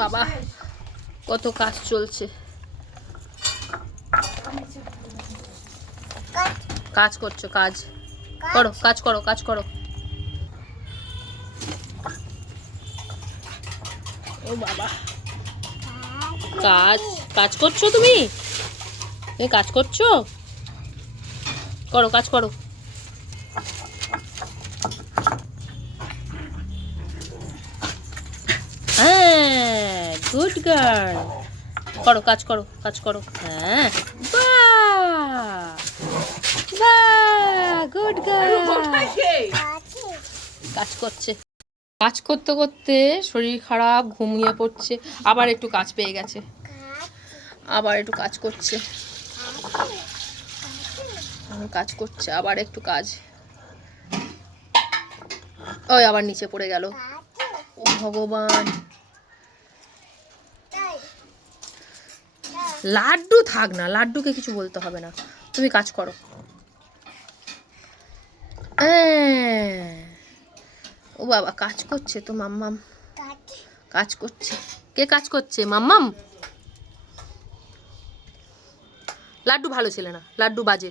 বাবা কত কাজ চলছে। কাজ করছো, কাজ করো, কাজ করো, কাজ করো। ও বাবা, কাজ কাজ করছো তুমি? কাজ করছো, করো, কাজ করো। হ্যাঁ, গুড গার্ল। করো, কাজ করো, কাজ করো। হ্যাঁ, বাহ বাহ, গুড গার্ল। কাজ করছে। কাজ করতে করতে শরীর খারাপ, ঘুমিয়ে পড়ছে, আবার একটু কাজ পেয়ে গেছে, আবার একটু কাজ করছে, কাজ করছে, আবার একটু কাজ। ওই আবার নিচে পড়ে গেল। ও ভগবান, লাড্ডু থাক না, লাড্ডুকে কিছু বলতে হবে না, তুমি কাজ করো। ও বাবা, কাজ করছে তো মাম্মাম, কাজ করছে। কে কাজ করছে? মাম্মাম। লাড্ডু ভালো ছেলে না, লাড্ডু বাজে।